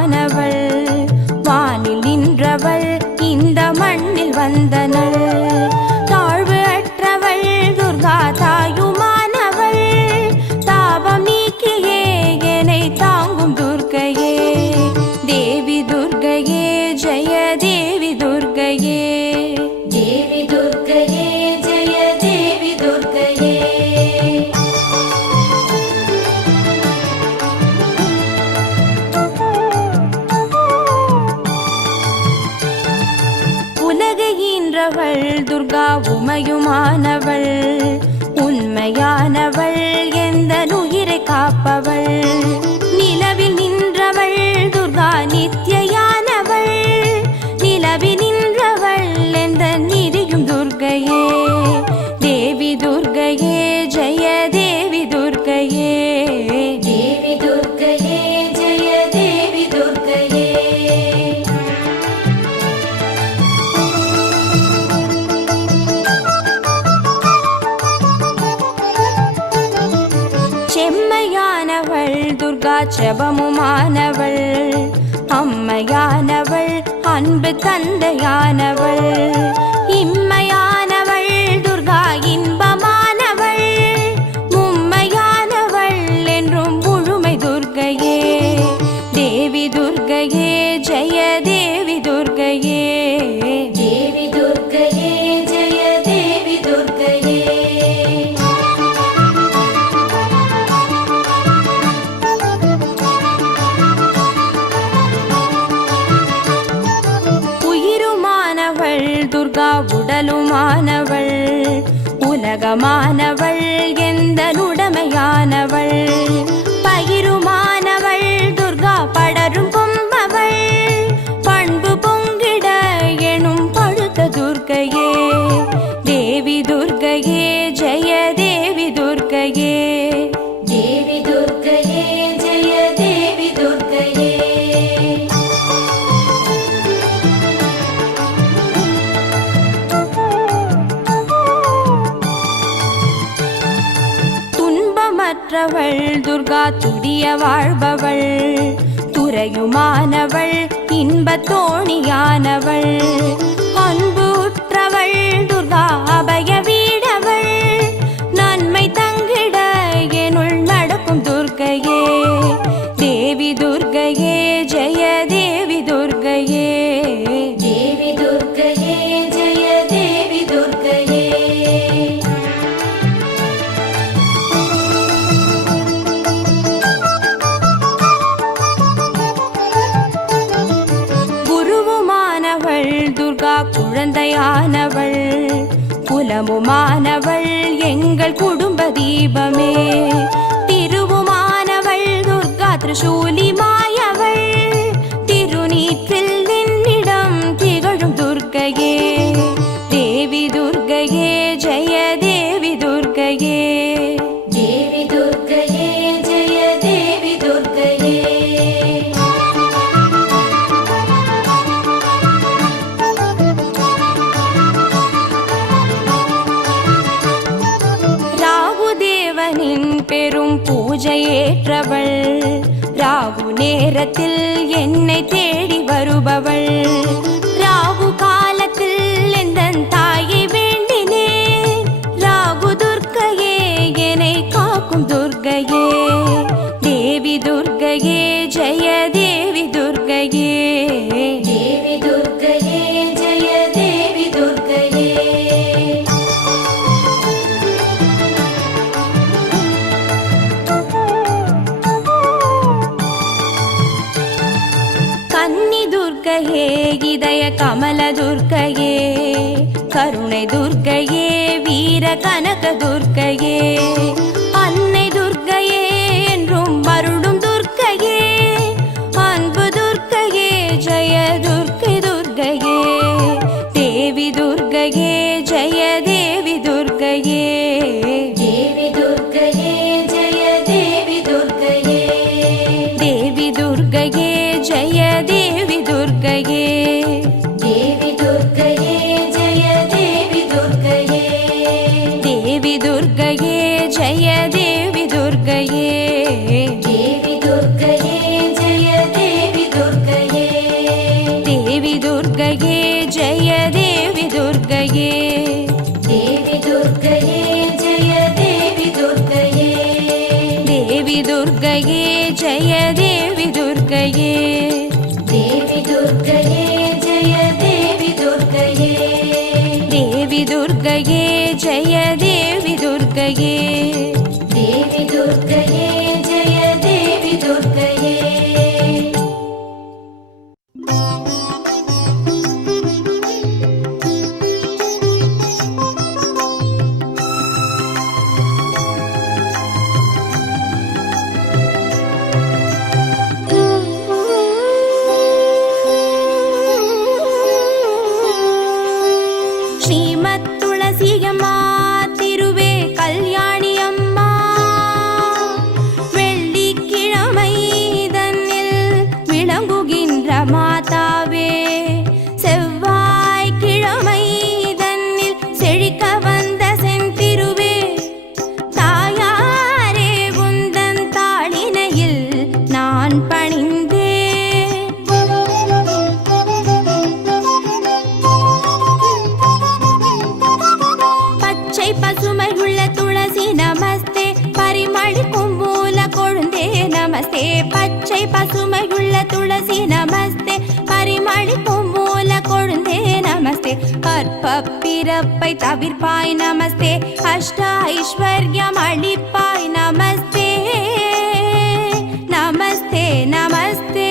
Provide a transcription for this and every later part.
உமையுமானவள் வானில் நின்றவள் இந்த மண்ணில் வந்தனள். தாழ்வு அற்றவள் துர்கா தாயுமானவள் தாபம் நீக்கியே என்னை தாங்கும் துர்க்கையே. தேவி துர்க்கையே ஜெய தேவி துர்க்கையே. தேவி துர்க்கையே ஜெய தேவி துர்க்கையே. உலகையின்றவள் துர்கா உமையுமானவள் உண்மையானவள் எந்த உயிரை காப்பவள். நிலவில் நின்றவள் துர்கா நித்யானவள் நிலவில் நின்றவள் எந்த நிதியும் துர்க்கையே. தேவி துர்க்கையே ஜெய தேவி துர்க்கையே. தேவி துர்க்கையே ஜெய தேவி துர்க்கையே. செம்மையானவள் துர்கா செபமுமானவள் அம்மையானவள் அன்பு தந்தையானவள். இம்மையானவள் துர்கா இன்பமானவள் மும்மையானவள் என்றும் முழுமை துர்க்கையே. தேவி துர்க்கையே ஜெய தேவி துர்க்கையே. தேவி துர்க்கையே ஜெய தேவி துர்க்கையே. துர்கா உடலுமானவள் உலகமானவள் எந்த உடமையானவள். பகிருமானவள் துர்கா படரும் கொம்பவள் பண்பு பொங்கிட எனும் பழுத்த துர்க்கையே. தேவி துர்க்கையே ஜெய தேவி துர்க்கையே. தேவி துர்க்கையே ஜெய தேவி துர்க்கையே. மற்றவள் துர்கா துடிய வாழ்பவள் துறையுமானவள் இன்பத் தோணியானவள். அன்பு உற்றவள் துர்கா அபய வீடவள் நன்மை தங்கிட எனுள் நடக்கும் துர்க்கையே. தேவி துர்க்கையே ஜெய தேவி துர்க்கையே. தேவி துர்க்கையே ஜெய தேவி துர்க்கையே. துர்கா குழந்தையானவள் குலமுமானவள் எங்கள் குடும்ப தீபமே. திருவுமானவள் துர்கா திரிசூலி மாயவள் திருநீற்றில் நின்னிடம் திகழும் துர்க்கையே. தேவி துர்க்கையே ஜெய தேவி துர்க்கையே. தேவி துர்க்கையே ஜெய தேவி துர்க்கையே. பெரும் பூஜையேற்றவள் ராகு நேரத்தில் என்னை தேடி வருபவள். ராகு காலத்தில் எந்தன் தாயை வேண்டினேன் ராகு துர்க்கையே என்னை காக்கும் துர்க்கையே. தேவி துர்க்கையே ஜெய தேவி துர்க்கையே. தேவி துர்க்கையே ஜெய தேவி துர்க்கையே. கன்னி துர்க்கையே இதய கமல துர்க்கையே கருணை துர்க்கையே வீர கனக துர்க்கையே. அன்னை துர்க்கையே என்றும் அருளும் துர்க்கையே அன்பு துர்க்கையே ஜெய துர்க்கை துர்க்கையே. தேவி துர்க்கையே ஜெய தேவி துர்க்கையே. தேவி துர்க்கையே ஜெய தேவி துர்க்கையே. தேவி துர்க்கையே ஜெய தேவி துர்க்கையே. தேவி துர்க்கையே ஜெய தேவி துர்க்கையே. தேவி துர்க்கையே ஜெய தேவி துர்க்கையே. தேவி துர்க்கையே ஜெய தேவி துர்க்கையே. மாதாவே செவ்வாய் கிழமை தன்னில் செழிக்க வந்த செந்திருவே தாயாரே உந்தன் தாளினையில் நான் பணிந்தேன். பச்சை பசுமை உள்ள துளசி நமஸ்தே பரிமளிக்கும் மூல கொழுந்தே நமஸ்தே. பச்சை பசுமை உள்ள துளசி நமஸ்தே பரிமளிக்கும் மூல கொழுந்தே நமஸ்தே. கற்ப பிறப்பை தவிர்ப்பாய் நமஸ்தே அஷ்ட ஐஸ்வர்யம் அளிப்பாய் நமஸ்தே நமஸ்தே நமஸ்தே.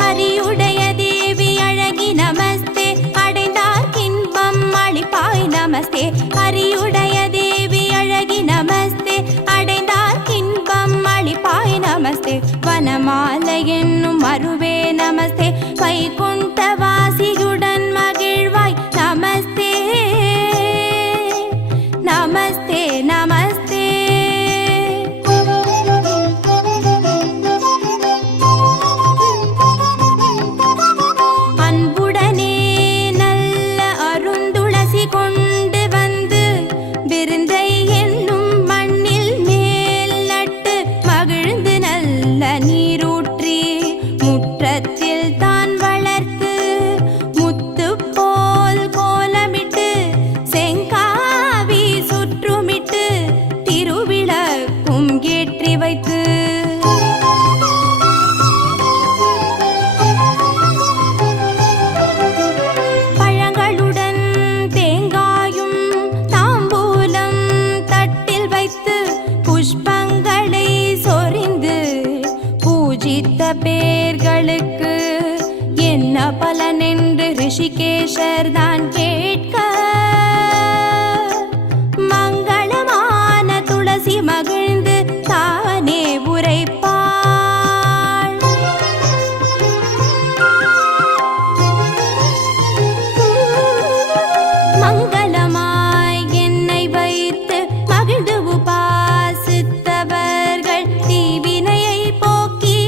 ஹரியுடைய தேவி அழகி நமஸ்தே அடைந்தார் இன்பம் அளிப்பாய் நமஸ்தே. ஹரியுடைய தேவி அழகி நமஸ்தே அடைந்தார் இன்பம் அளிப்பாய் நமஸ்தே. வனமாலை என்னும் மருவே நமஸ்தே வைகுண்ட வாசியுடன் மகிழ்வாய் நமஸ்தே நமஸ்தே நமஸ்தே. அன்புடனே நல்ல அருந்துளசி கொண்டு வந்து விருந்தை என்னும் மண்ணில் மேல் நட்டு மகிழ்ந்து நல்ல நீரூற்றி முற்றத்தில் தான் வளர்த்து முத்து போல் கோலமிட்டு செங்காவி சுற்றுமிட்டு திருவிளக்கும் ஏற்றி வைத்து பழங்களுடன் தேங்காயும் தாம்பூலம் தட்டில் வைத்து புஷ்பங்களை சொரிந்து பூஜித்த பேர்களுக்கு என்ன பலன் என்று ரிஷிகேஷர் தான் கேட்க மங்களமான துளசி மகிழ்ந்து தானே உரைப்பாள். மங்களமாய் என்னை வைத்து மகிழ்ந்து உபாசித்தவர்கள் தீவினையை போக்கி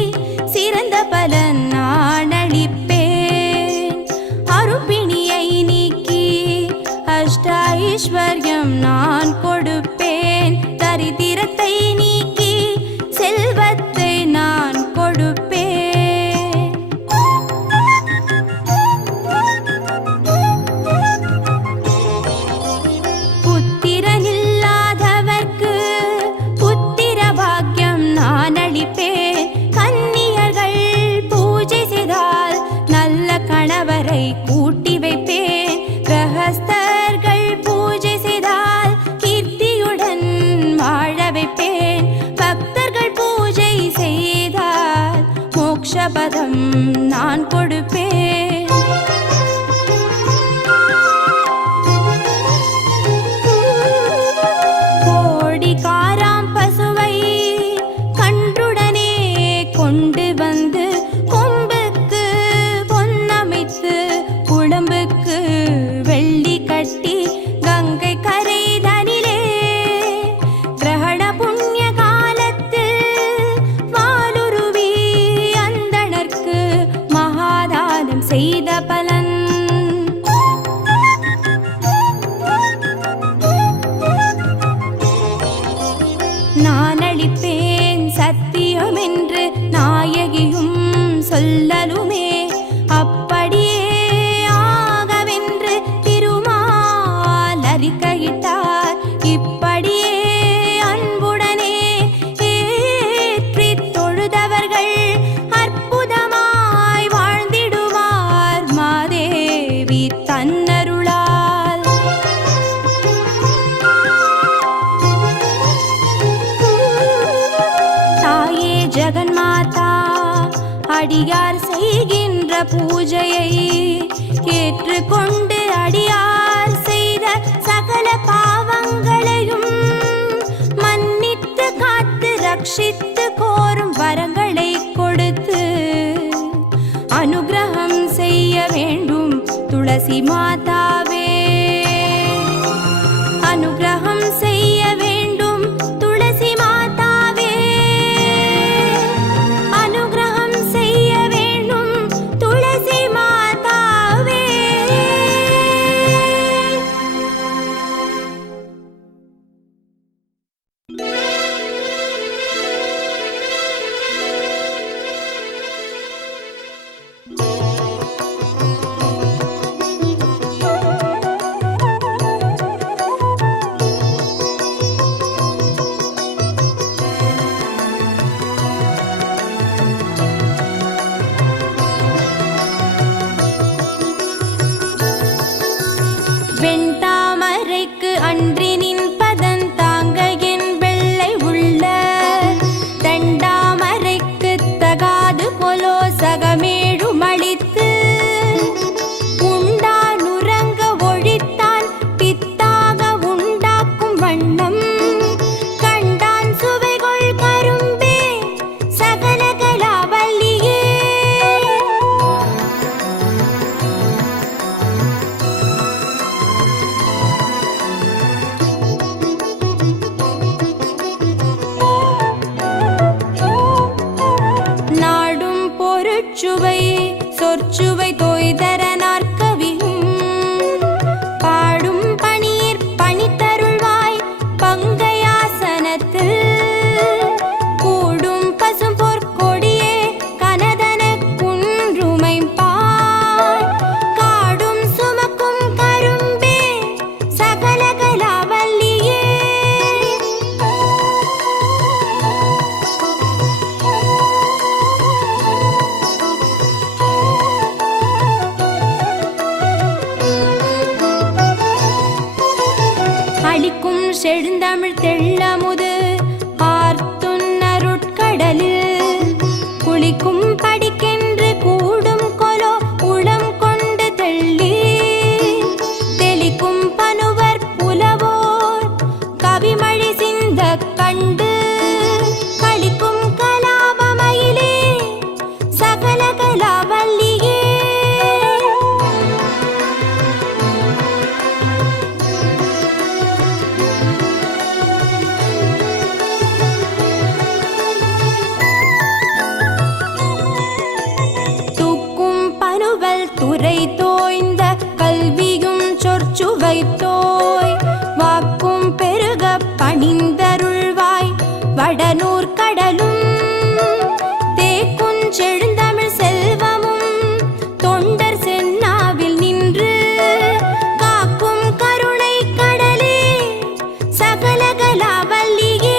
சிறந்த பலன் நான் அளிப்பேன். அருப்பிணியை நீக்கி அஷ்ட ஐஸ்வர்யம் நான் கொடுப்பேன். தரித்திரத்தை நீக்கி செல்வத்தை நான் கொடுப்பேன். புத்திரனில்லாதவர்க்கு புத்திர பாக்கியம் நான் அளிப்பேன். கன்னியர்கள் பூஜை செய்தால் நல்ல கணவரை கூட்டி வைப்பேன். கிரகஸ்தர்கள் பூஜை செய்தால் கீர்த்தியுடன் வாழ வைப்பேன். பக்தர்கள் பூஜை செய்தால் மோக்ஷபதம் நான் கொடுப்பேன். கோடிக்காராம் பசுவை கன்றுடனே கொண்டு வந்து கொம்புக்கு பொன்னமைத்து உடம்புக்கு வெள்ளி கட்டி கங்கை கரை தனிலே கிரகண புண்ணிய காலத்தில் வாலுருவி அந்தணர்க்கு மகாதானம் செய்த பலன். நான் அளிப்பேன் சத்தியம் என்று நாயகியும் சொல்லலுமே அப்படியே ஆகவென்று திருமால் அறிக்கையிட்டார். இப்படியே அன்புடனே ஏற்றித் தொழுதவர்கள் அற்புதமாய் வாழ்ந்திடுவார் மாதேவி தன்னருளால். தாயே ஜெகன்மாதா அடியார் செய்கின்ற பூஜையை ஏற்றுக்கொண்டு அடியார் செய்த சகல பாவங்களையும் மன்னித்து காத்து ரட்சித்து கோரும் வரங்களை கொடுத்து அனுகிரகம் செய்ய வேண்டும் துளசி மாதாவே. அனுகிரகம் செய் வண்ணம் கண்டான் சுவைகொள் கரும்பே சகல கலாவல்லியே. நாடும் பொருட்சுவை சொற்சுவை தோய்தர நாற்கவியும் பாடும் பணீர் பணித்தருள்வாய் பங்கையாசனத்தில் கூடும் பசும் பொற்கொடியே கனதன குன்றுமைப்பாய் காடும் சுமக்கும் கரும்பே சகல கலாவல்லியே. அளிக்கும் செழுந்தமிழ் தெள்ளமுது பார்த்துன்னருட்கடலில் குளிக்கும் படிக்கென்று கூடும் கொலோ உளம் கொண்டு தெள்ளி தெளிக்கும் பனுவர் புலவோர் கவிமழி சிந்த கண்டு களிக்கும் கலாபமயிலே சகல கலாவல்லியே. துறை தோய்ந்த கல்வியும் சொற்சுவை தோய் வாக்கும் பெருக பணிந்தருள்வாய் வடநூர் கடலும் தேக்குஞ் செழுந்தமிழ் செல்வமும் தொண்டர் சென்னாவில் நின்று காக்கும் கருணை கடலே சகல கலாவல்லியே.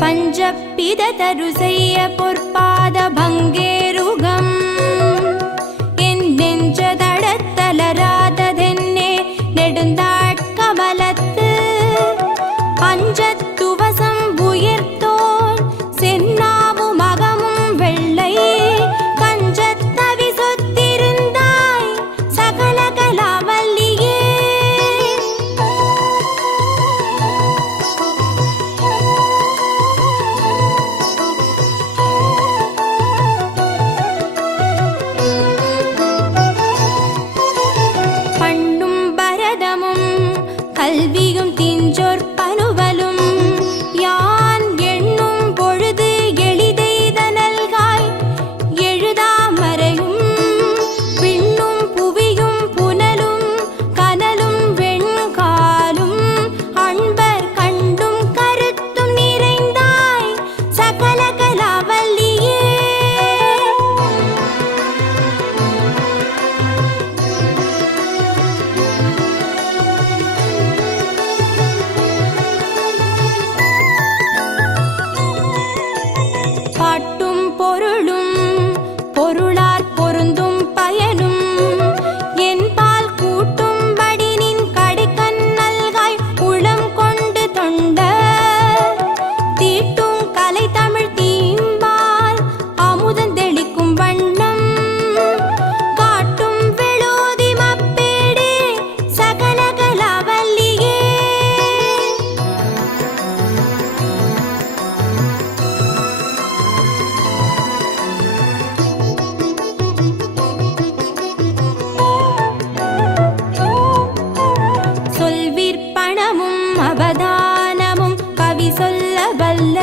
பஞ்சப்பித தரு செய்ய பொற்பாத பங்கேருகம் என் நெஞ்ச தடத்தலராததென்னே நெடுந்தாட்கமலத்து அஞ்சத்துவசம் உயர்த்தோன் சென்னாவு மகமும் வெள்ளை கஞ்சத்தவி சொத்திருந்தாய் சகல கலாவல்லியே. கல்வியும் திஞ்சொற் பனுவலும் யான் எண்ணும் பொழுது எளிதெய்தனல்காய் எழுதாமறையும் விண்ணும் புவியும் புனலும் கனலும் வெண்காலும் அன்பர் கண்டும் கருத்தும் நிறைந்தாய் சகல கலாவல்லியே. பாட்டும் பொருளும் பொருளார் பொருந்தும் பயனும் என் பால் கூட்டும்படி நின் கடைக்கண் நல்காய் உளம் கொண்டு தொண்ட தீட்டும் கலை தமிழ் தீம்பால் அமுதன் தெளிக்கும் வண்ணம் காட்டும் வெளோதி மப்பேடே சகல கலாவல்லியே. சொல்விற்பணமும் அவதானமும் கவி சொல்ல வல்ல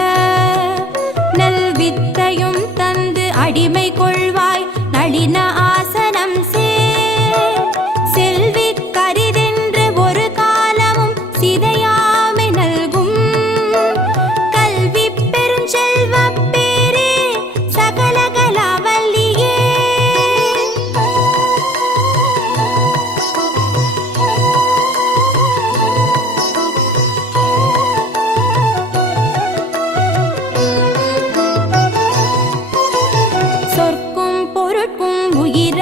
நல்வித்தையும் தந்து அடிமை கொள்வாய் நளின ஆசனம் செல்வி கரிதென்று ஒரு காலமும் சிதையாமை நல்கும் கல்வி பெருஞ்செல்வப் பேரே சகல கலாவல்லியே. சொற்கும் பொருட்கும் உயிர்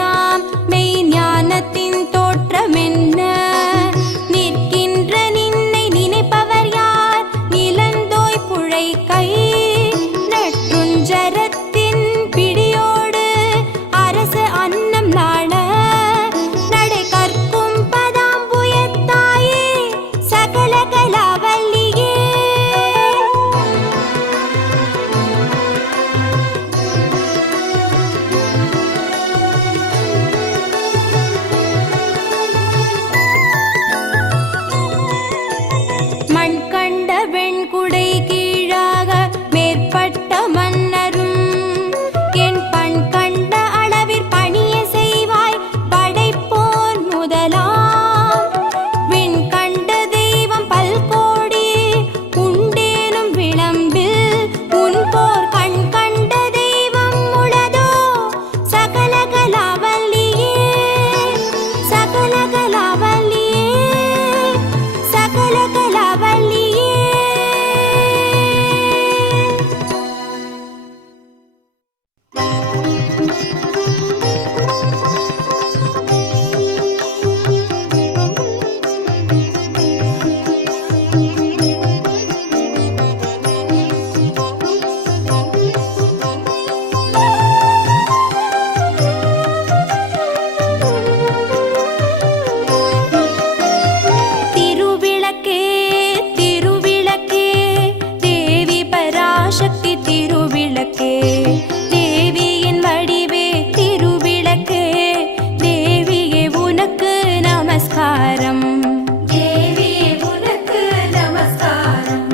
குடை கீழாக மேற்பட்ட மன்னரும் என் பண் கண்ட அளவிற் பணிய செய்வாய் படைப்போர் முதலாம் விண் கண்ட தெய்வம் பல்கோடி உண்டேனும் விளம்பில் உன் போர் கண் கண்ட தெய்வம் உளதோ சகலகலாவல்லியே சகலகலாவல்லியே சகலகலாவல்லியே. திருவிளக்கே திருவிளக்கே தேவி பராசக்தி திருவிளக்கே தேவியின் வடிவே திருவிளக்கே தேவியே உனக்கு நமஸ்காரம் தேவியே உனக்கு நமஸ்காரம்.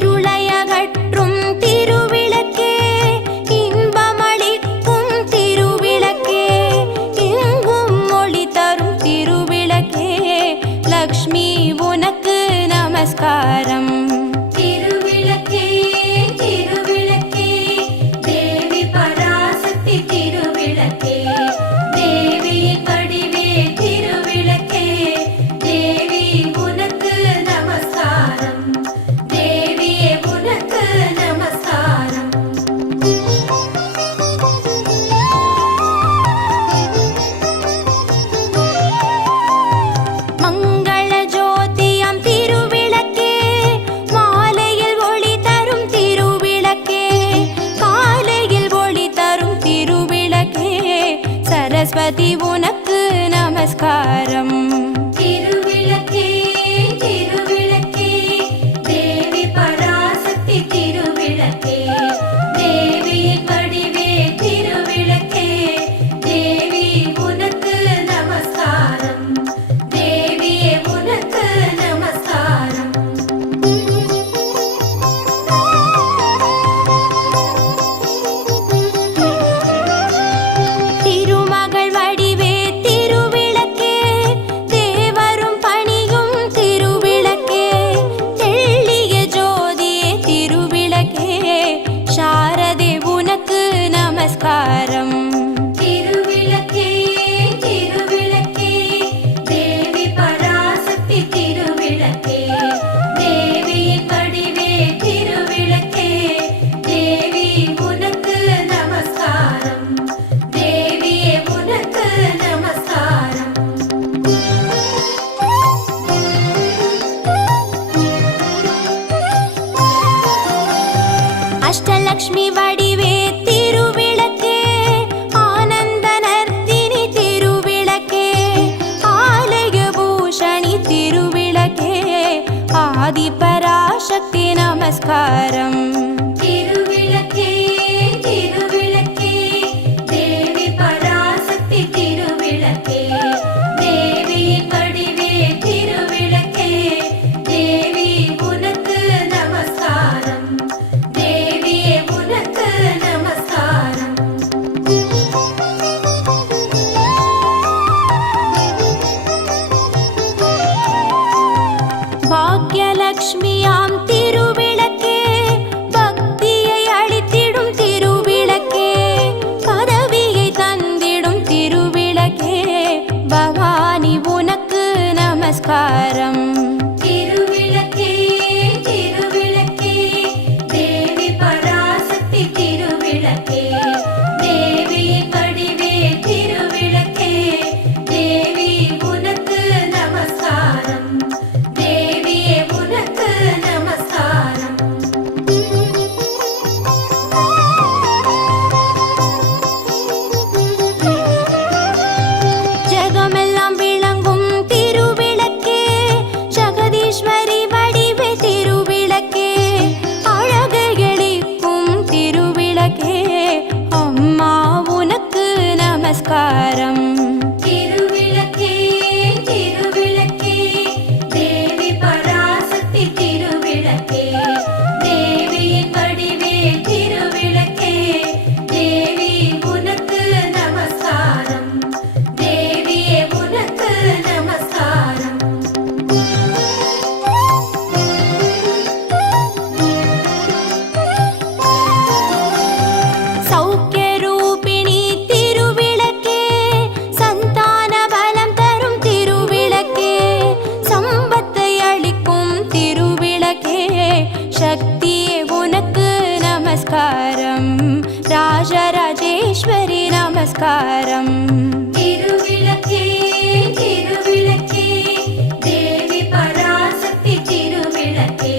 இருளையகற்றும் திருவிளக்கே இன்பமளிக்கும் திருவிளக்கே எங்கும் ஒளி தரும் திருவிளக்கே லக்ஷ்மி உனக்கு நமஸ்காரம் திருவிளக்கே திருவிளக்கே தேவி பராசக்தி திருவிளக்கே தேவியின் வடிவே திருவிளக்கே தேவி உனக்கு நமஸ்காரம் தேவியே உனக்கு நமஸ்காரம். மங்கள ஜோதியாம் திருவிளக்கே மாலையில் ஒளி தரும் திருவிளக்கே காலையில் ஒளி தரும் திருவிளக்கே சரஸ்வதி உனக்கு நமஸ்காரம் திருவிளக்கே திருவிளக்கே தேவி பராசக்தி திருவிளக்கே தேவியின் வடிவே திருவிளக்கே தேவி உனக்கு நமஸ்காரம் தேவியே உனக்கு நமஸ்காரம். திருமகள் வடிவே திருவிளக்கே தேவரும் பணியும் திருவிளக்கே தெள்ளிய ஜோதியே திருவிளக்கே சாரதே உனக்கு நமஸ்காரம் திருவிளக்கே திருவிளக்கே தேவி பராசக்தி திருவிளக்கே தேவியின் வடிவே திருவிளக்கே தேவி உனக்கு நமஸ்காரம் தேவியே உனக்கு நமஸ்காரம். அஷ்டலக்ஷ்மி வடிவே திருவிளக்கே ஆனந்த நர்த்தினி திருவிளக்கே ஆலய பூஷணி திருவிளக்கே ஆதி பராசக்தி நமஸ்காரம் திருவிளக்கே திருவிளக்கே தேவி பராசக்தி திருவிளக்கே தேவியின் வடிவே திருவிளக்கே தேவி உனக்கு நமஸ்காரம் தேவியே உனக்கு நமஸ்காரம். பாக்யலக்ஷ்மியாம் திருவிளக்கே பக்தியை அளித்திடும் திருவிளக்கே பதவியை தந்திடும் திருவிளக்கே நமஸ்காரம். திருவிளக்கே திருவிளக்கே தேவி பராசக்தி திருவிளக்கே தேவியின் வடிவே திருவிளக்கே தேவி உனக்கு நமஸ்காரம் தேவியே உனக்கு நமஸ்காரம். சௌக்கியரூபிணி திருவிளக்கே சந்தான பலம் தரும் திருவிளக்கே சம்பத்தை அளிக்கும் திருவிளக்கே சக்தியே உனக்கு நமஸ்காரம். ராஜராஜேஸ்வரி நமஸ்காரம். திருவிளக்கே திருவிளக்கே தேவி பராசக்தி திருவிளக்கே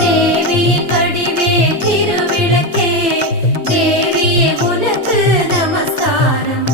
தேவியின் வடிவே திருவிளக்கே தேவியே உனக்கு நமஸ்காரம்.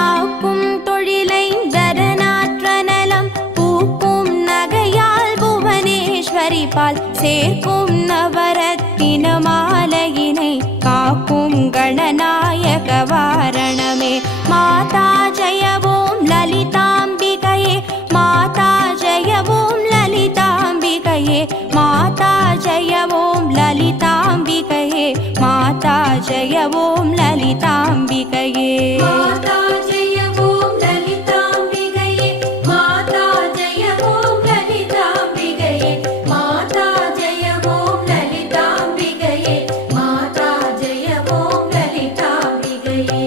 ஆக்கும் தொழிலை தரநாற்ற நலம் பூக்கும் நகையால் புவனேஸ்வரி பால் சேர்க்கும் நவரத்தின மாலையினை காக்கும் கணநாயக வாரணமே. மாதா ஜெய ஓம் லலிதாம்பிகையே மாதா ஜெய ஓம் லலிதாம்பிகையே மாதா ஜெய ஓம் லலிதாம்பிகையே மாதா ஜெய ஓம் லலிதாம்பிகையே. மாதா ஜெய ஓம் லலிதாம்பிகையே மாதா ஜெய ஓம் லலிதாம்பிகையே மாதா ஜெய ஓம் லலிதாம்பிகையே மாதா ஜெய ஓம் லலிதாம்பிகையே.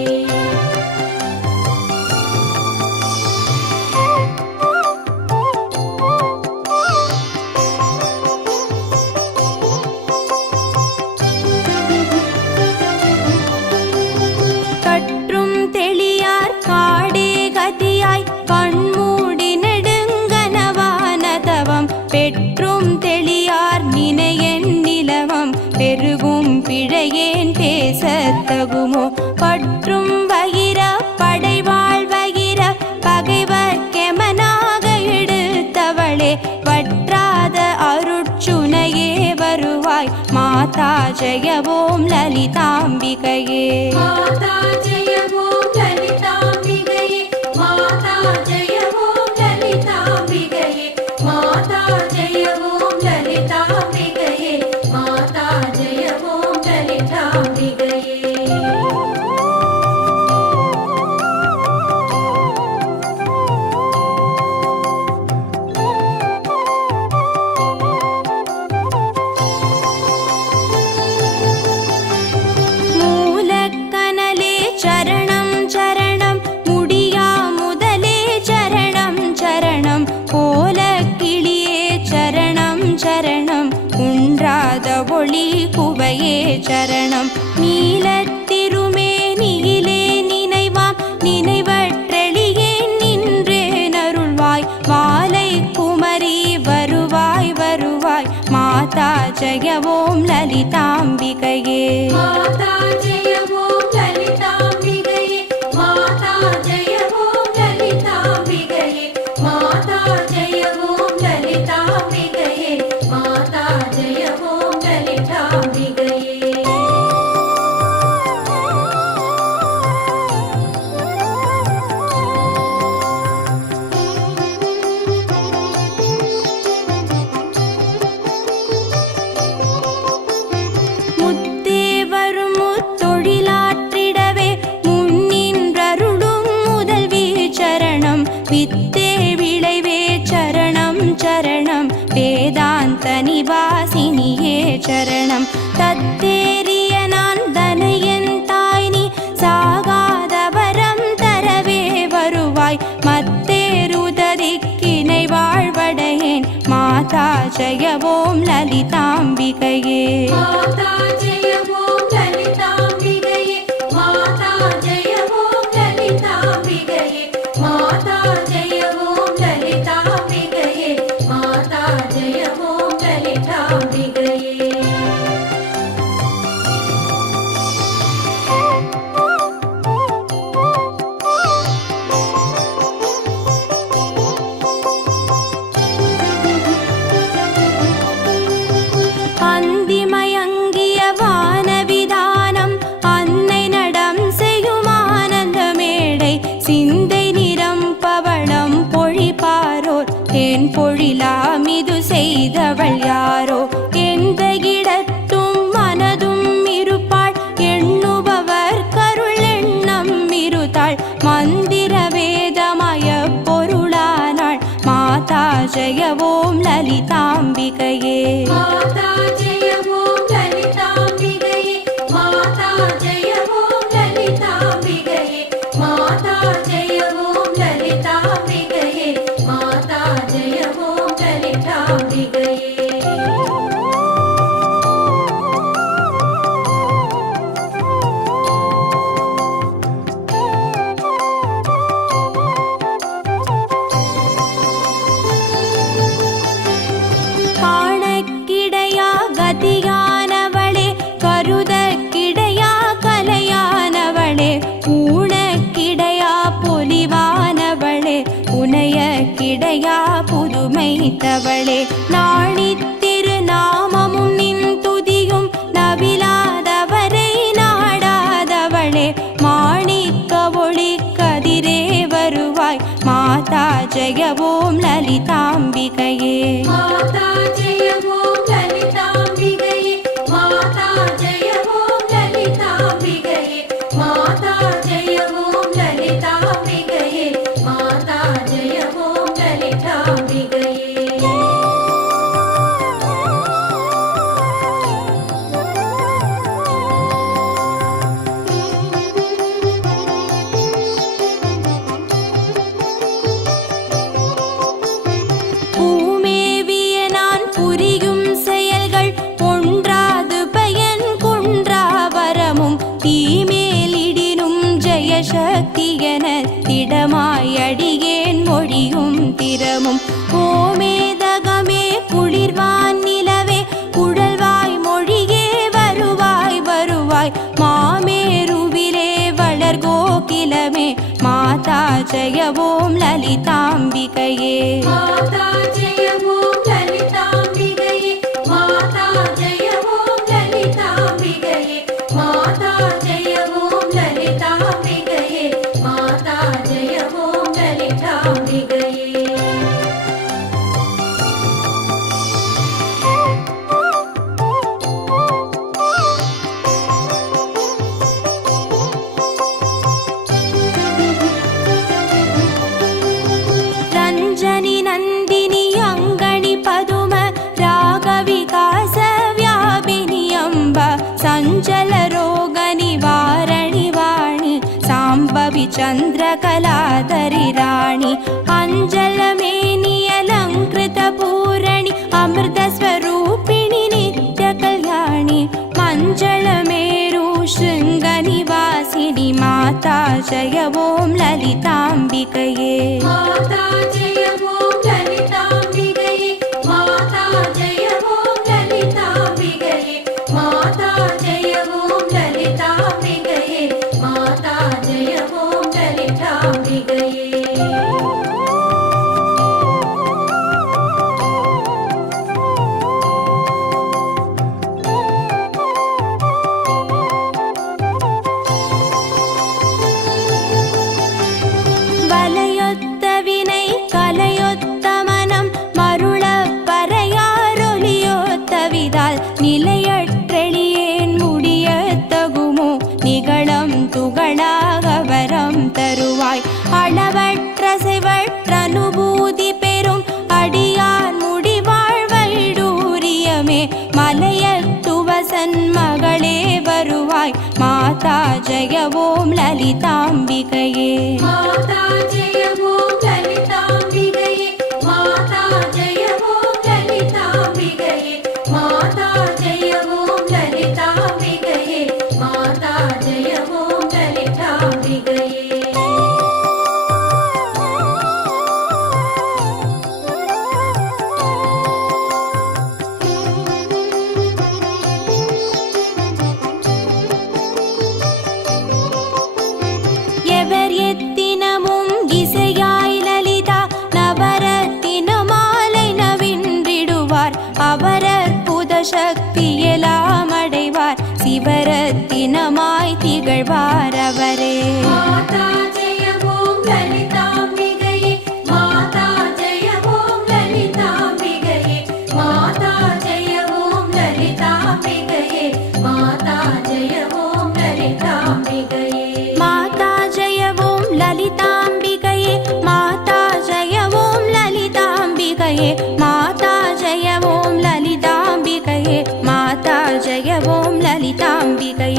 கற்றும் தெளியார் காடே கதியாய் கண்மூடி நெடுங்கனவானதவம் பெற்றும் தெளியார் நினையன் நிலவம் பெருகும் பிழையேன் பேசத்தகுமோ. பற்றும் வகிர படைவாழ் வகிர பகைவர்க்கெமனாக எடுத்தவளே வற்றாத அருட்சுனையே வருவாய் மாதா ஜெய ஓம் லலிதாம்பிகையே. மாதா ஜெய ஓம் லலிதாம்பிகையே மாதா ஜெய ஓம் லலிதாம்பிகையே மாதா ஜெய ஓம் லலிதாம்பிகையே மாதா ஜெய ஓம் லலிதாம்பிகையே. மூலக்கனலே சரணம் சரணம் முடியா முதலே சரணம் சரணம் கோலக்கிளியே சரணம் சரணம் குன்றாத ஒளி குவையே சரணம். நீலத்திருமேனியிலே நினைவாம் நினைவற்றெளியே நின்றே நருள்வாய் மாலை குமரி வருவாய் வருவாய் மாதா ஜெய ஓம் லலிதாம்பிகையே. மாதா ஜெய ஓம் லலிதாம்பிகையே மாதா ஜெய ஓம் லலிதாம்பிகையே மாதா ஜெய ஓம் லலிதாம்பிகையே மாதா ஜெய ஓம் லலிதாம்பிகையே. முத்தே வரும் முத்தொழிலாற்றிடவே முன்னின்றருளும் முதல்வி சரணம் வித்தே விளைவே சரணம் சரணம் வேதாந்த நிவாசினியே சரணம். தத்தேரிய நான் தனையன் தாய் நீ சாகாத வரம் தரவே வருவாய் மத்தேருதறிக்கினை வாழ்வடையேன் மாதா ஜெய ஓம் லலிதாம்பிகையே. மாதா ஜெய ஓம் லலிதாம்பிகையே மாதா ஜெய ஓம் தேன் பொழிலாம் இது செய்தவள் யாரோ எந்த இடத்தும் மனதும் இருப்பாள் எண்ணுபவர் கருள் எண்ணம் இருத்தாள் மந்திர வேதமய பொருளானாள் மாதா ஜெய ஓம் லலிதாம்பிகையே மாதா ஜெய ஓம் லலிதாம்பிகையே மாதா ஜெய ஓம் லலிதாம்பிகையே மாதா ஜெய ஓம் லலிதாம்பிகையே மாதா ஜெய ஓம் லலிதாம்பிகையே காணக்கிடையா கதியானவளே கருதக்கிடையா கலையானவளே ஊனக்கிடையா பொலிவானவளே உனையக்கிடையா புதுமைத்தவளே நாணித்திரு நாமமும் நின் துதியும் நவிலாதவரை நாடாதவளே மாணிக்க ஒளி கதிரே வருவாய் மாதா ஜெய ஓம் லலிதாம்பிகையே மாதா ஜெய ஓம் லலிதாம்பிகையே மாதா ஜெய ஓம் லலிதாம்பிகையே மாதா ஜெய ஓம் லலிதாம்பிகையே மாதா ஜெய ஓம் லலிதாம்பிகையே பூமேவிய நான் புரியும் செயல்கள் ஒன்றாது பயன் குன்றா வரமும் தீமேலிடினும் ஜெயசக்தி என திடமாய் அடியேன் மொழியும் திறமும் ஓமேதகமே குளிர்வான் நிலவே குழல்வாய் மொழியே வருவாய் வருவாய் மாமேருவிலே வளர் கோகிலமே மாதா ஜெய ஓம் லலிதாம்பிகையே மாதா ஜெய ஓம் லலிதாம்பிகையே மாதா ஜெய ஓம் லலிதாம்பிகையே மாதா ஜெய ஓம் லலிதாம்பிகையே மாதா ஜெய ஓம் லலிதாம்பிகையே ரஞ்சனி நந்தினி அங்கணி பதும ராக விகாச வியாபினி அம்ப சஞ்சல ரோக நிவாரணி வாணி சாம்பவி சந்திர கலாதரி ராணி அஞ்சல மேனி அலங்கிருத பூரணி அமிர்த ஸ்வரூபிணி நித்ய கல்யாணி மஞ்சள மேரு ಶೃಂಗ ನಿವಾಸಿನಿ ಮಾತಾ ಜಯ ಓಂ ಲಲಿತಾಂಬಿಕೆಯೇ மாதா ஜெய ஓம் லலிதாம்பிகையே மாதா ஜெய ஓம் லலிதாம்பிகையே மாதா ஜெய ஓம் லலிதாம்பிகையே மாதா ஜெய ஓம் லலிதாம்பிகையே வலையொத்த வினை கலையொத்த மனம் மருளப் பறையாரொலியொத்த விதால் நிலையற்றெளியேன் முடியத் தகுமோ நிகழம் துகளாக வரம் தருவாய் அளவற்ற செவற்றனுபூதி பெறும் அடியார் முடிவாழ்வைடூரியமே மலையத்துவசன் மகளே வருவாய் மாதா ஜெய ஓம் லலிதாம்பிகையே மாதா ஜெய ஓம் லலிதாம்பிகையே மாதா ஜெய ஓம் லலிதாம்பிகையே மாதா ஜெய ஓம் லலிதாம்பிகையே மாதா ஜெய ஓம் லலிதாம்பிகையே எவர் எத்தினமும் இசையாய் லலிதா நவரத்தின மாலை நவின்றிடுவார் அவர் அற்புத சக்தியெல்லாம் அடைவார் சிவரத்தினமாய் திகழ்வார் அவரே மாதா ஜெய ஓம் லலிதாம்பிகையே மாதா ஜெய ஓம் லலிதாம்பிகையே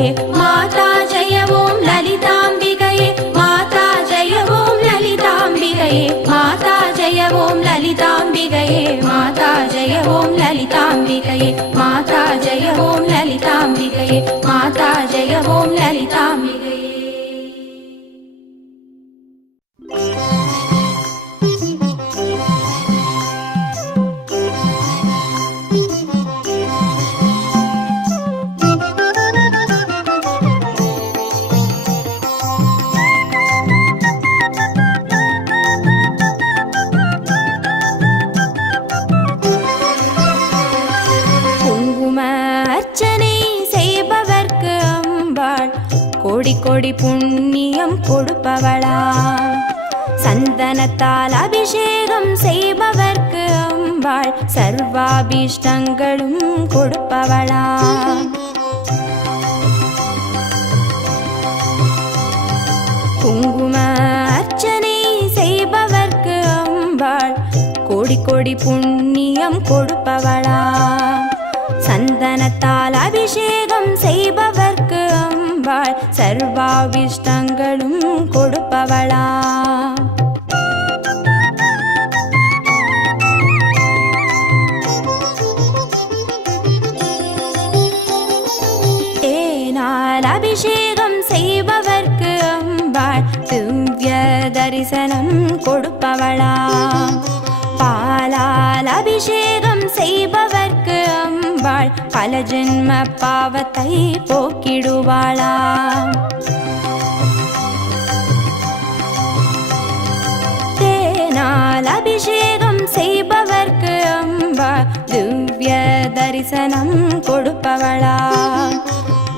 லலிதாம்பிகையே மாதா ஜெய ஓம் லலிதாம்பிகையே மாதா ஜெய ஓம் லலிதாம்பிகையே மாதா ஜெய ஓம் லலிதாம்பிகையே மாதா ஜெய ஓம் லலிதாம்பிகையே மாதா ஜெய ஓம் லலிதாம்பிகையே மாதா ஜெய ஓம் லலிதாம்பிகையே. கோடி கோடி புண்ணியம் கொடுப்பவளா சந்தனத்தால் அபிஷேகம் செய்பவர்க்கு அம்பாள் சர்வாபீஷ்டங்களும் கொடுப்பவளா குங்கும அர்ச்சனை செய்பவர்க்கு அம்பாள் கோடி கோடி புண்ணியம் கொடுப்பவளா சந்தனத்தால் அபிஷேகம் செய்பவர்க்கு அம்பாள் சர்வாவிஷ்டங்களும் கொடுப்பவளா தேனால் அபிஷேகம் செய்பவர்க்கு அம்பாள் திவ்ய தரிசனம் கொடுப்பவளா பாலால் அபிஷேகம் செய்பவர்க்கு அம்பாள் பல ஜென்ம பாவத்தை போக்கிடுவாளா தேனால் அபிஷேகம் செய்பவர்க்கு அம்பாள் திவ்ய தரிசனம் கொடுப்பவளா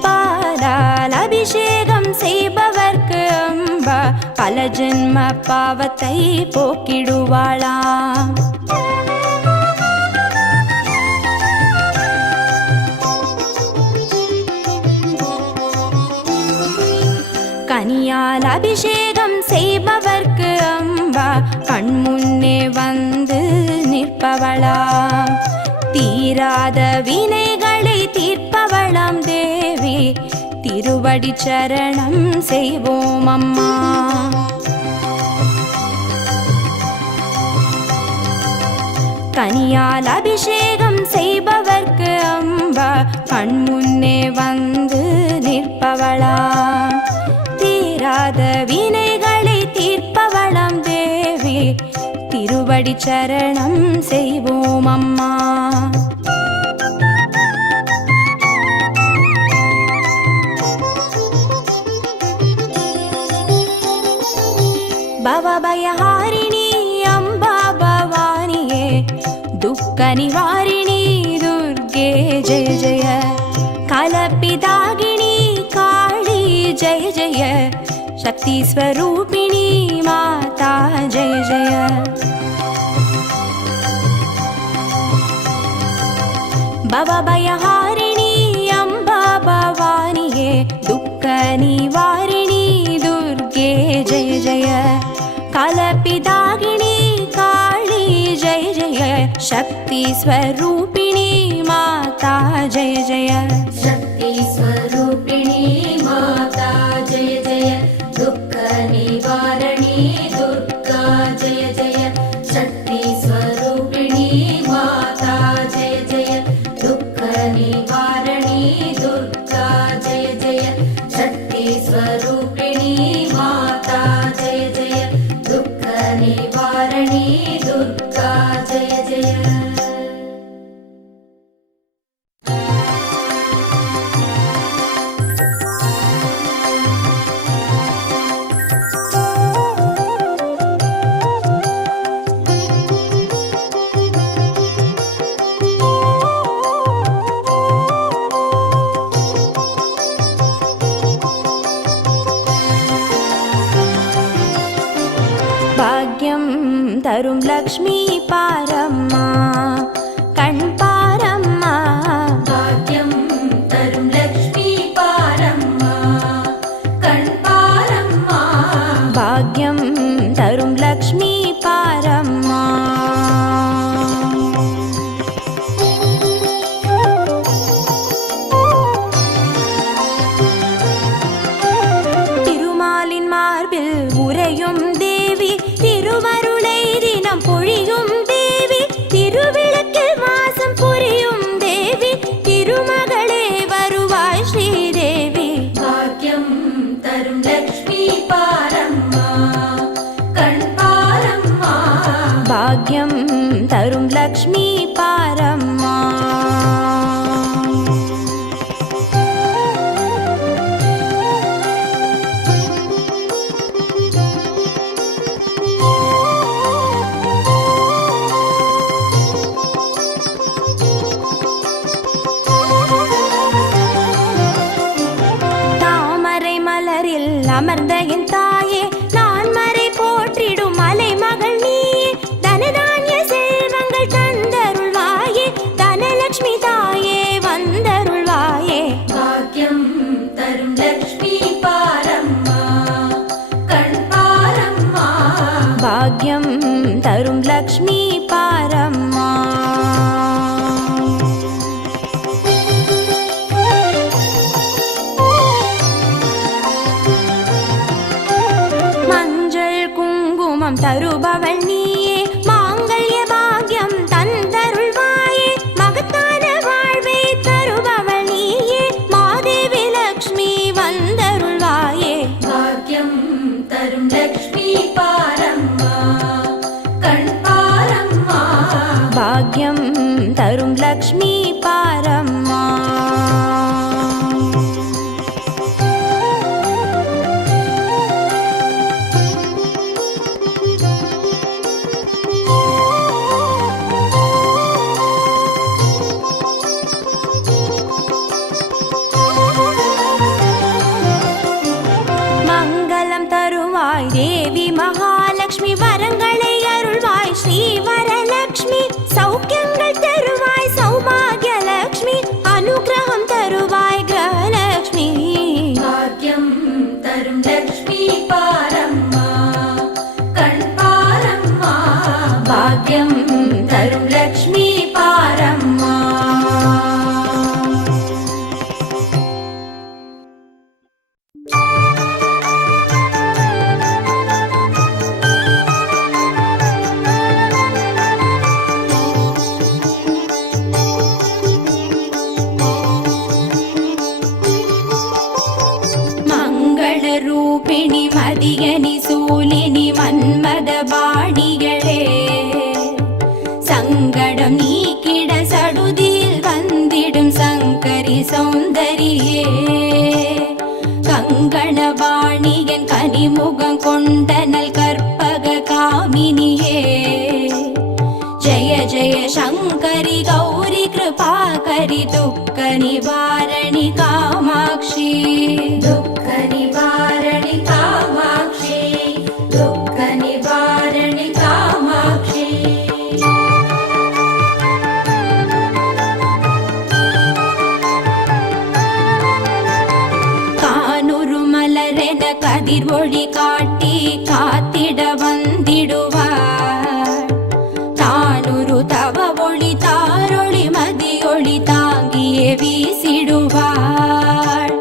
பாலால் அபிஷேகம் செய்பவர்க்கு அம்பா பல ஜென்ம பாவத்தை போக்கிடுவாளா கனியால் அபிஷேகம் செய்பவர்க்கு அம்பா கண்முன்னே வந்து நிற்பவளா தீராத வினைகளை தீர்ப்பவளாம் தேவி திருவடி சரணம் செய்வோம் அம்மா கனியால் அபிஷேகம் செய்பவர்க்கு அம்பா கண்முன்னே வந்து நிற்பவளா தீராத வினைகளை தீர்ப்பவளாம் தேவி திருவடி சரணம் செய்வோம் அம்மா பவபயஹாரிணி அம்பா பவானியே துக்க நிவாரிணி துர்கே ஜெய ஜெய கலப்பிதாகினி காளி ஜெய ஜெய சக்தி ஸ்வரூபிணி மாதா ஜெய ஜெய பவபயஹாரிணி அம்பா பவானியே துக்க நிவாரிணி துர்கே ஜெய ஜெய கலப்பிதாகினி காளி ஜெய ஜெய சக்தி ஸ்வரூபிணி மாதா ஜெய ஜெய शक्ति स्वरूपिणी माता जय जय दुःख निवारणी दुर्गा जय जय शक्ति स्वरूपिणी माता जय जय दुःख निवारणी दुर्गा जय जय शक्ति स्वरूपिणी माता जय जय दुःख निवारणी दुर्गा जय जय பாக்யம் தரும் லக்ஷ்மி பாரம்மா கண் பாரம்மா भाग्यं तरुं लक्ष्मी पारम्मा कण्पारम्मा பாக்யம் தரும் லக்ஷ்மி பாரம்மா உறையும் தேவி, திருவருளை தினம் பொழியும் தேவி, திருவிளக்கில் வாசம் புரியும் தேவி, திருமகளே வருவாய் ஸ்ரீதேவி. பாக்கியம் தரும் லக்ஷ்மி பாரம்மா, கண் பாரம்மா. பாக்யம் தரும் லக்ஷ்மி பாரம்மா. தாமரை மலரில் அமர்ந்த என் தாயே, நான் மறை போற்றிடும் மலை மகள் நீயே, தனதானிய செல்வங்கள் தந்தருள்வாயே, தனலட்சுமி தாயே வந்தருள்வாயே. பாக்கியம் தரும் லக்ஷ்மி பாரம்மா, கண் பாரம்மா. பாக்யம் தரும் லக்ஷ்மி பாரம்மா. மஞ்சள் குங்குமம் தருபவள் நீயே, மாங்கல்ய பாக்யம் தந்தருள்வாயே, மகத்தான வாழ்வை தருபவள் நீயே, மாதேவி லக்ஷ்மி வந்தருள்வாயே. பாக்கியம் தரும் லக்ஷ்மி பாரம்மா, கண் பாரம்மா. பாக்யம் தரும் லக்ஷ்மி பாரம்மா. மங்களம் தருவாய் தேவி மகாலட்சுமி, வரங்களை அருள்வாய் ஸ்ரீ வரலட்சுமி, சௌக்கியங்கள் தருவாய் சௌபாகியலட்சுமி, அனுகிரகம் தருவாய் கிரகலட்சுமி. பாக்கியம் தரும் லக்ஷ்மி பாரம்மா, கண் பாரம்மா. பாக்யம் தரும் லக்ஷ்மி பாரம்மா. மங்கள ரூபிணி மதியனி சூலினி மன்மத பாணிகளே, சங்கடம் நீக்கிட சடுதியில் வந்திடும் சங்கரி சௌந்தரியே, கங்கண பாணியன் கனிமுகம் கொண்டனல் கற்பக காமினியே, ஜய ஜய சங்கரி கௌரி கிருபாகரி துக்க நிவாரணி காமாட்சி. துக்க நிவாரணி காமாட்சி, துக்க நிவாரணி காமாட்சி. கானுரு மலரென கதிர் ஒளி காட்டி காத்திட வந்திடுவார், தானுரு தவ ஒளி தாரொளி மதியொளி தாங்கியே வீசிடுவாள்,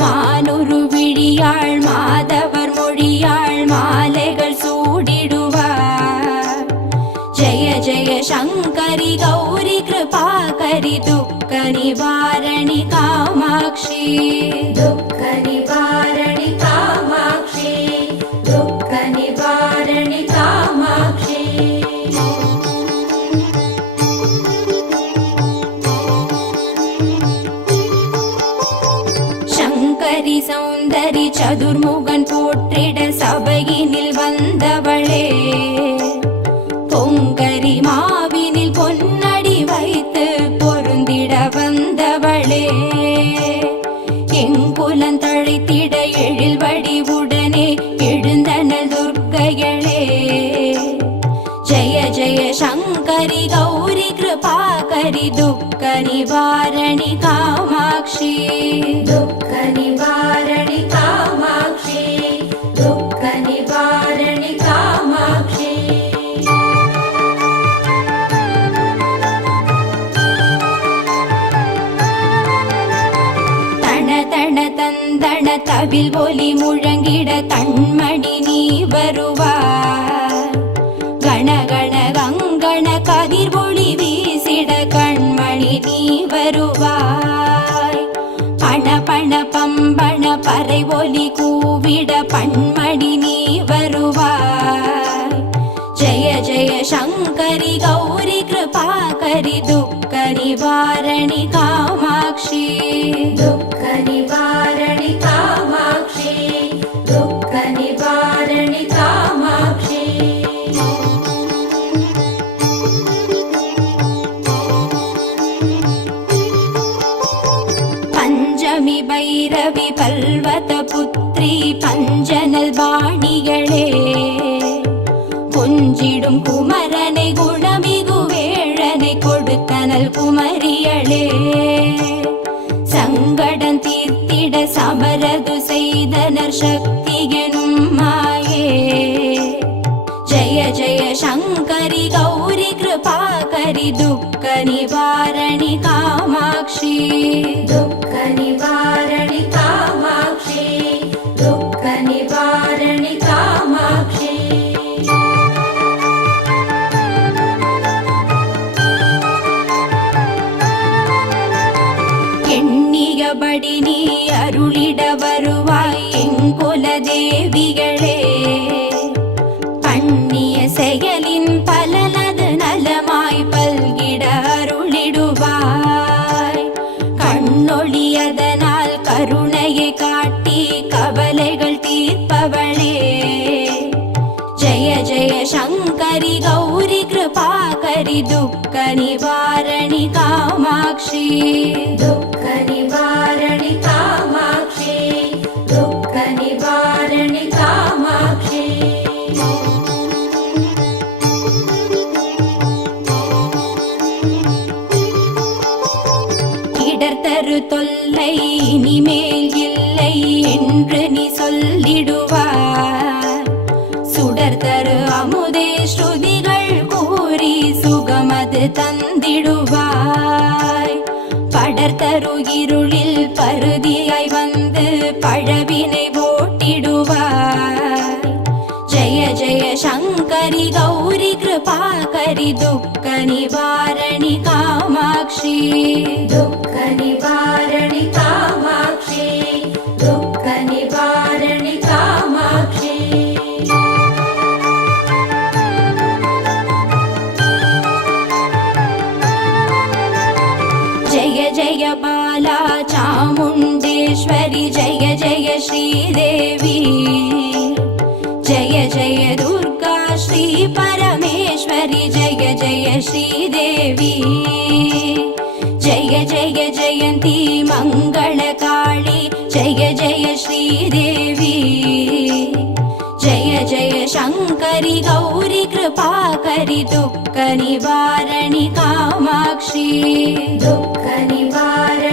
மானுரு விழியாள் மாதவர் மொழியாள் மாலைகள் சூடிடுவார், ஜய ஜய சங்கரி கௌரி கிருபாகரி துக்க நிவாரணி காமாட்சி. துக்க நிவாரணி காமாட்சி, துக்க நிவாரணி காமாட்சி. சங்கரி சௌந்தரி சதுர்முகன் போற்றிட சபையினில் வந்தவளே, பொங்கரி மாவினில் பொன்னடி வைத்து பொருந்திட வந்தவளே, எங்குலன் தழைத்திட எழில் வடிவுடனே எழுந்தனல் துர்க்கையளே, ஜய ஜய சங்கரி கௌரி கிருபாகரி துக்க நிவாரணி காமாட்சி. துக்க நிவாரணி காமாட்சி, துக்க நிவாரணி காமாட்சி. தன தன தந்த தந்தன தவில் ஒலி முழங்கிட தன்மணி நீ வருவாய். கணகண கங்கண கதிர் ஒளி வீசிட கண்மணி நீ வருவாய். பண பண பம்பண பறை ஒலி கூவிட பண்மணி நீ வருவாய். ஜெய ஜெய சங்கரி கௌரி கிருபாகரி துக்க நிவாரணி காமாட்சி. துக்க நிவாரணி காமாட்சி. துக்க நிவாரணி காமாட்சி. பஞ்சமி பைரவி பல்வத புத்ரி பஞ்சனல் பாணிகளே, கொஞ்சிடும் குமரனை குணமிகு வேழனை கொடுத்தனல் குமரியளே. சங்கடம் தீர்த்திட சமரது செய்தனர் சக்தி எனும் மாயே. ஜெய ஜெய சங்கரி கௌரி கிருபாகரி துக்க நிவாரணி காமாட்சி. துக்க நிவாரணி காமாட்சி. துக்க நிவாரணி காமாட்சி. எண்ணியபடி நீ அருளிட வருவாய் எங்குல தேவிகளே. பண்ணிய செயலின் பலனது நலமாய் பல்கிட அருளிடுவாய். கண்ணொழியதனால் கருணையை காட்டி கவலைகள் தீர்ப்பவளே. ஜெய ஜெய சங்கரி கௌரி கிருபாகரி துக்க நிவாரணி காமாட்சி. துக்க நிவாரணி காமாட்சி. துக்க நிவாரணி காமாட்சி. இடர்தரு தொல்லை இனிமேல் இல்லை என்று நீ சொல்லிடுவாய். சுடர்தரு அமுதே ஸ்ருதிகள் கூறி சுகமது தந்திடுவாய். படர்தரு இருளில் பருதியாய் வந்து பழவினை ஓட்டிடுவாய். ஜெய ஜெய சங்கரி கௌரி கிருபாகரி துக்க நிவாரணி காமாட்சி. துக்க நிவாரணி காமாட்சி. துக்க நிவாரணி காமாட்சி. ஜெய ஜெய பாலா சாமுண்டேஸ்வரி ஜெய ஜெய ஸ்ரீதேவி. ஜெய ஜெய துர்கா ஸ்ரீ பரமேஸ்வரி ஜெய ஜெய ஸ்ரீதேவி. ஜெய ஜெய ஜெயந்தி மங்கள காளி ஜெய ஜெய ஸ்ரீதேவி. ஜெய ஜெய சங்கரி கௌரி கிருபாகரி துக்க நிவாரணி காமாட்சி. துக்க நிவாரணி